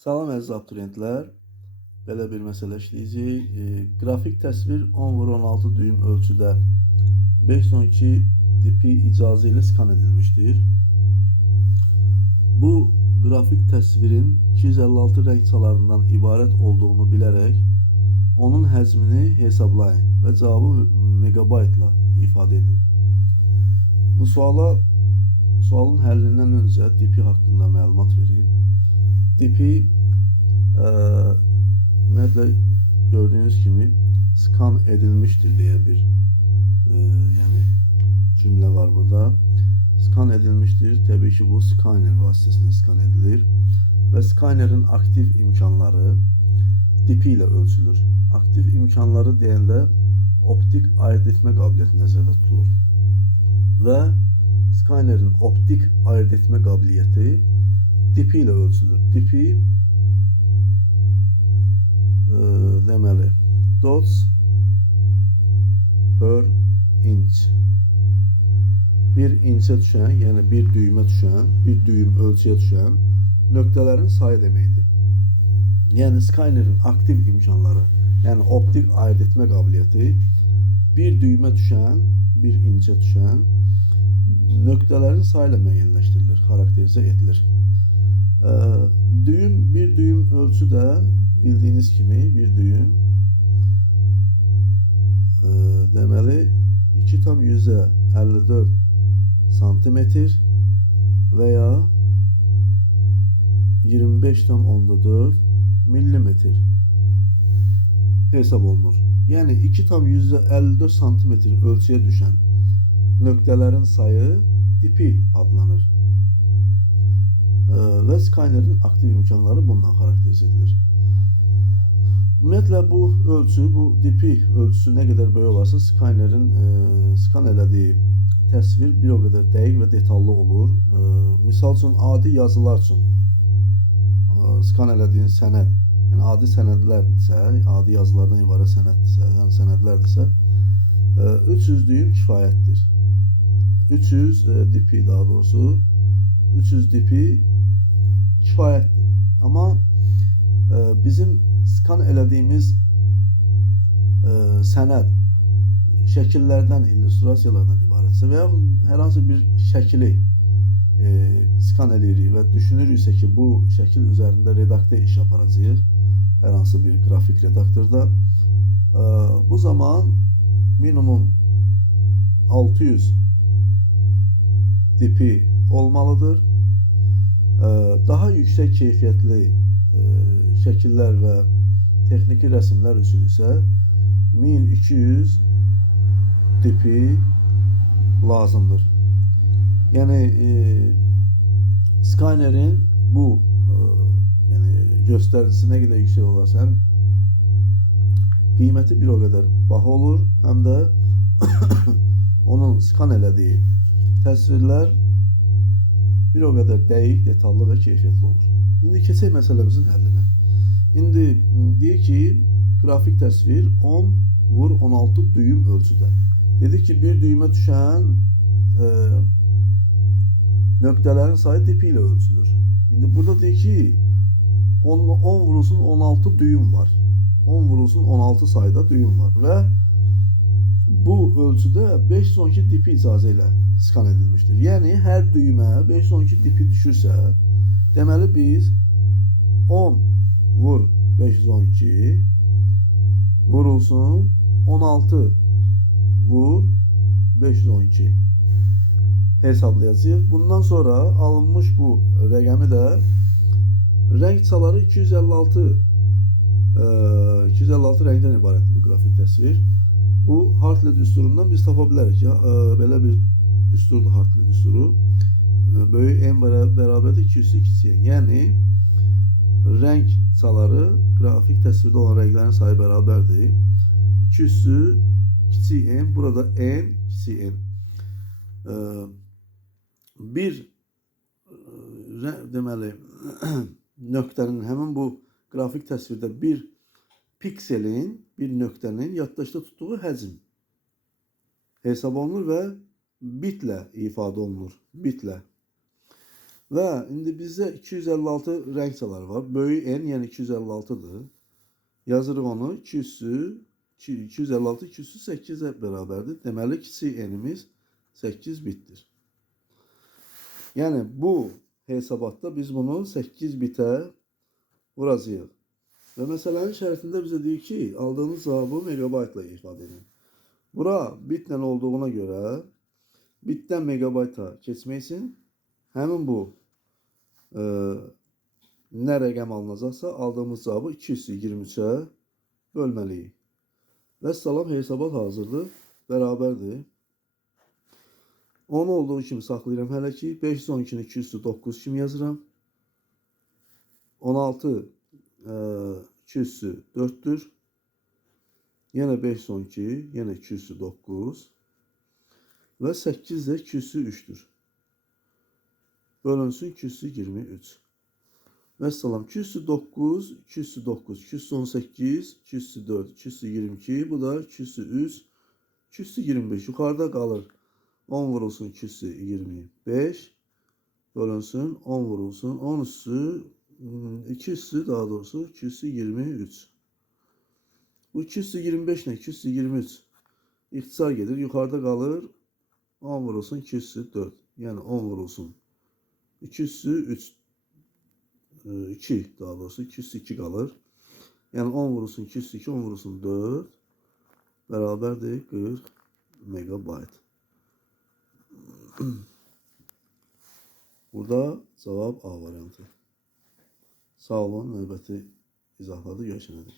Salam əziz abituriyentlər. Belə bir məsələ işləyəcəyik. Qrafik təsvir 10x16 düym ölçüdə 512 dipi icazə ilə skan edilmişdir. Bu qrafik təsvirin 256 rəng çalarından ibarət olduğunu bilərək onun həcmini hesablayın və cavabı megabaytla ifadə edin. Bu sualın həllindən öncə dipi haqqında məlumat verim. Dipi ümumiyyətlə gördüyünüz kimi skan edilmiştir deyə bir yəni cümlə var burada. Skan edilmiştir. Təbii ki, bu skaner vasitəsilə skan edilir və skanerin aktiv imkanları dipi ilə ölçülür. Aktiv imkanları deyəndə optik ayırt etmə qabiliyyəti nəzərdə tutulur və skanerin optik ayırt etmə qabiliyyəti dipi ilə ölçülür. Dipi deməli dots per inch. Bir inçə düşən, yəni bir düymə düşən, bir düym ölçüyə düşən nöqtələrin sayı deməkdir. Yəni skanerin aktiv imkanları, yəni optik ayırt etmə qabiliyyəti bir düymə düşən, bir inçə düşən nöqtələrin sayı ilə müəyyənləşdirilir, xarakterizə edilir. Bir düym ölçü də bildiğiniz kimi bir düğüm deməli 2,54 santimetr veya 25,4 milimetr hesab olunur. Yani 2,54 santimetr ölçüye düşen nöqtələrin sayı dipi adlanır. Ve skanerin aktif imkanları bundan xarakterize edilir. Ümumiyyətlə bu ölçü, bu dipi ölçüsü nə qədər böyük olarsa skanerin skan elədiyi təsvir bir o qədər dəqiq və detallı olur. Misal üçün adi yazılar üçün skan elədiyin sənəd, yəni adi sənədlərdirsə, adi yazılardan ibarət sənəddirsə, yəni sənədlərdirsə 300 düym kifayətdir. 300 dipi daha doğrusu 300 dipi kifayətdir. Amma bizim skan elədiyimiz sənəd şəkillərdən, illüstrasiyalardan ibarətsə və ya hər hansı bir şəkili skan edirik və düşünürüksə ki, bu şəkil üzərində redaktə iş aparacağıq, hər hansı bir qrafik redaktorda, bu zaman minimum 600 dipi olmalıdır. Daha yüksək keyfiyyətli şəkillər və texniki rəsmlər üçün isə 1200 dipi lazımdır. Yəni skanerin bu yəni göstəricisi nə qədər yüksək olarsa həm qiyməti bir o qədər baha olur, həm də onun skan elədiyi təsvirlər bir o qədər dəqiq, detallı və keyfiyyətli olur. İndi keçək məsələmizin həllinə. İndi deyir ki, qrafik təsvir 10x16 düym ölçüdə. Dedik ki, bir düymə düşən nöqtələrin sayı dipi ilə ölçülür. İndi burada deyir ki, 10x16 düym var. 10x16 sayda düym var və bu ölçüdə 512 dipi icazə ilə skan edilmişdir. Yəni hər düymə 512 dipi düşürsə, deməli biz 10 vur 512 vurulsun 16 vur 512 hesablayacağıq. Bundan sonra alınmış bu rəqəmi də rəng çaları 256 rəngdən ibarətdir bu qrafik təsvir. Bu Hartley düsturundan biz tapa bilərik ya, belə bir düsturdur Hartley düsturu. Böyük n bərabərdir 2/2. Yəni rəng çaları qrafik təsvirdə olan rənglərin sayı bərabərdir. 2/n, burada n, kiçik n. Bir deməli nöqtənin həmin bu qrafik təsvirdə bir pikselin, bir nöqtənin yaddaşda tutduğu həcm hesab olunur və bitlə ifadə olunur. Bitlə. Və indi bizdə 256 rəngçalar var. Böyük N, yəni 256-dır. Yazırıq onu 256 208-ə bərabərdir. Deməli kiçik N'imiz 8 bitdir. Yəni bu hesabatda biz bunu 8 bitə vuracağıq. Və məsələnin şərtində bizə deyir ki, aldığınız cavabı megabaytla ifadə edin. Bura bitlə olduğuna görə bitdən megabayta keçmək üçün həmin bu nə rəqəm alınacaqsa aldığımız cavabı 223-ə bölməliyik. Və salam hesabat hazırdır, bərabərdir. 10 olduğu kimi saxlayıram hələ ki. 512-ni 209 kimi yazıram. 16 204'tür. Yenə 512, yenə 209 və 8 də 203'tür. Bölünsün 223. Vəssalam 209, 209, 218, 204, 222, bu da 203, 225 yukarıda kalır. 10 vurulsun 225 bölünsün 10 vurulsun 10 üstü 2 üstü daha doğrusu 223. Bu 225 ne? 223 İhtisar gelir. Yukarıda kalır. 10 vurulsun 204. Yani 10 vurulsun 203 2 daha doğrusu 202 kalır. Yani 10 vurulsun 202 10 vurulsun 4 beraberdir 40 megabayt. Burada cevap A variantı. Sağ olun, növbəti izahlarda görüşənədək.